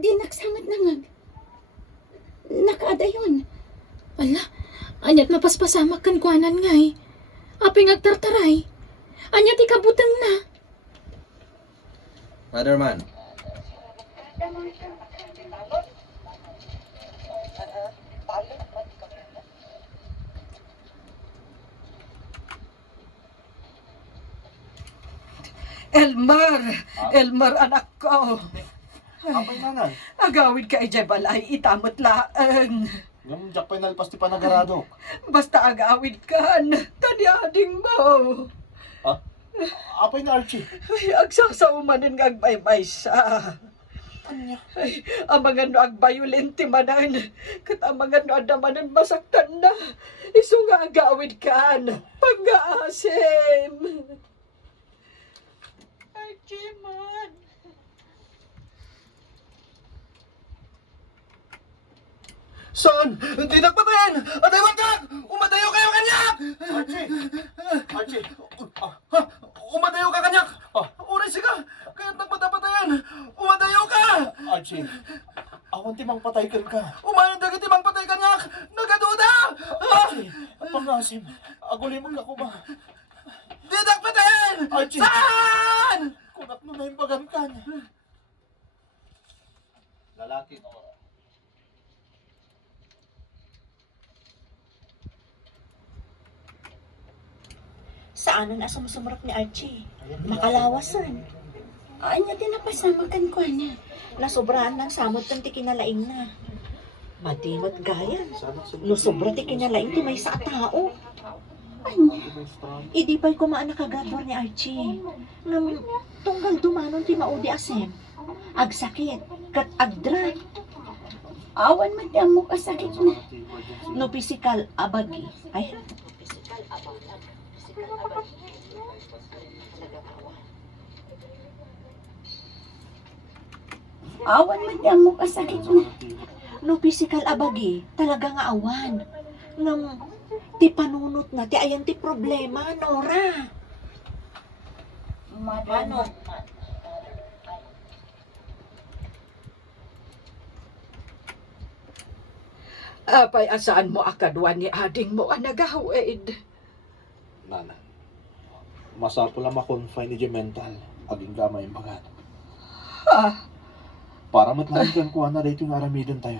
Di naksangat na nga. Nakaadayon. Ala, anyat mapaspasamak kan kuanan nga eh. Apay ngagtartaray. Anyat ikabutang na. Motherman. Elmer anak ko. Apay nanan. Agawid ka ijay balay, itamot laang. Yung jak nalpas ti panagarado. Basta agawid kan, tanyading mo. Ha? Apay na Archie. Ay, agsasaumanin nga agbaybay siya. Kanya. Ay, amangan no agbayulenti manan. Kat amangan no adamanan masaktan na. Iso nga agawid kan, pag-aasim. Archie man. Son! Hindi nagpatayan! Adayon ka! Umadayo kayo kanyak! Archie! Umadayo ka kanyak! Uray siga! Kaya't nagpatapatayan! Umadayo ka! Archie! Awan timang patay ka. Umayon dagit timang patay kanyak! Nagaduda! Archie! Pangasim! Aguli mong kakuma! Di nagpatayan! Archie! Saan? Kunak mo na yung bagankan. Lalaki no. Saan na sumusumurot ni Archie? Makalawasan. Anya din napasamakan ko na. Nasobrahan ng samot ng tikinalaing na. Madingot gaya. No sobra tikinalaing ti may sa tao. Anya. Idi pa'y kumaan nakagabor ni Archie. Ngam tunggal dumanon ti maudi asem. Agsakit. Kat agdrat. Awan madang mo kasakit na. No physical abagi. Ay. Awan madang mo kasakit na. No physical abagi, talaga nga awan. Ngam, ti panunot na, ti ayan ti problema, Nora. Ano? Apay asaan mo akadwa ni ading mo ang nagahawid. Nana. Masapo lang ma-confine ni mental. Aging gamay yung bagat. Para matlahigan ko na dito yung aramidon tayo.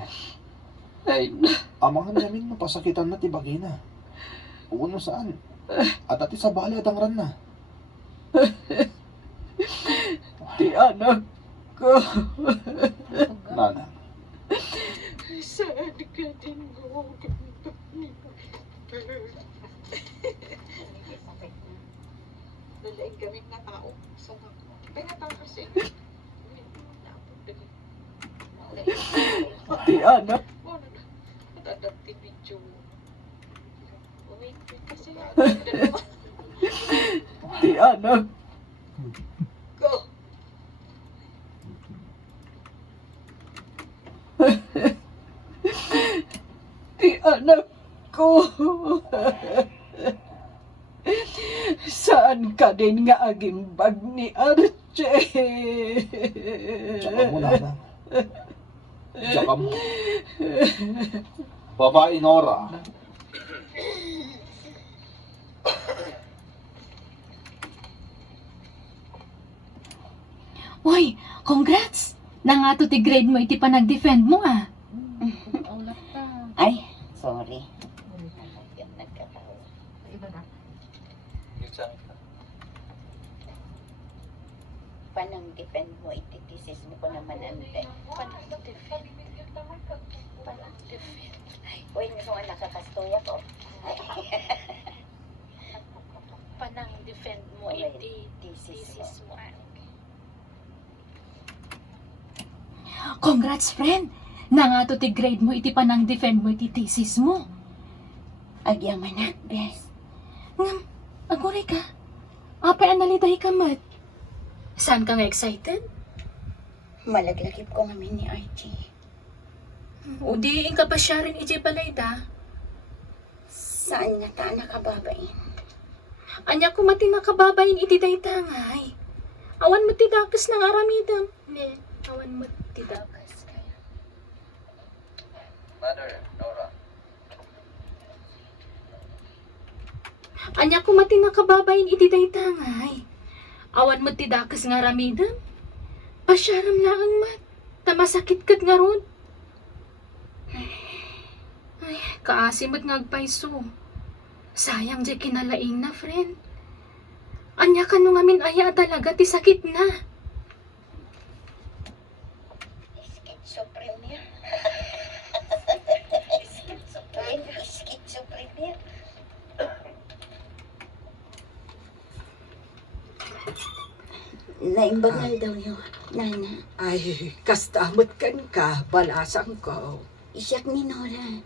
Ay, Amangan namin mapasakitan na tibagay na. Uno saan? At ati sa bali at ang ran na. ti anak ko. Nana. Saan ka din mo? Nalaing kami nga tao. Sana ko. Kaya nga tao kasi. Ti anak. Matadati video. Wait, kasi Ti anak ko. Ti anak ko. Saan ka din nga aging bag ni Archie? Tsaka mo, Nana. Tsaka mo. Babae Nora. Uy, congrats! Nangato ti grade mo iti pa nag-defend mo ah. Ay, sorry. Panang defend mo, ititisis mo ko naman ante. Panang defend. Panang defend. Uy, gusto nga nakakastoya ko. Panang defend mo iti thesis mo ah. Congrats friend! Nangato ti grade mo iti pa nang-defend mo iti thesis mo. Agyaman na, bes. Ngam, aguray ka. Apay analiday ka mat. Saan ka nga excited? Malaglagip ko ngamin ni Archie. O di ka pa siya rin iti balay da. Saan nga ta nakababain? Anya ko mati nakababayin iti daytangay. Awan mo ti dakas ng aramidang. Ne, awan mo ti dakas. Anya ko mati nakababayin iti daytangay. Awan mo ti dakas nga ramidam. Pasyaram laang mat. Tamasakit kat nga ron. Ay, kaasimot nga agpaiso. Sayang di kinalaing na, friend. Anya ka nung amin aya talaga ti sakit na. Schizophrenia. Schizophrenia. Naimbangal daw yun, Nana. Ay, kastamot kan ka, balasang ko. Iyak ni Nora.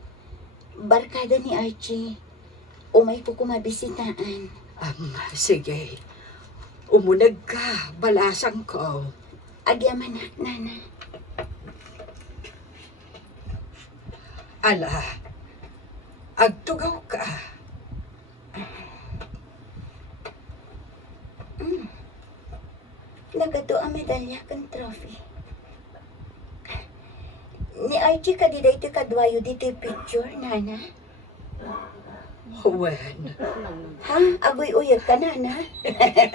Barkada ni Archie. Umay ko kumabisitaan. Sige. Umunag ka, balasang ko. Agyaman na, Nana. Ala, agtugaw ka. Nagato ang medalya kang trophy. Ni Archie kadiday ti kadwayo dito yung picture, Nana. Wen. Ha? Agoy uyag ka, Nana.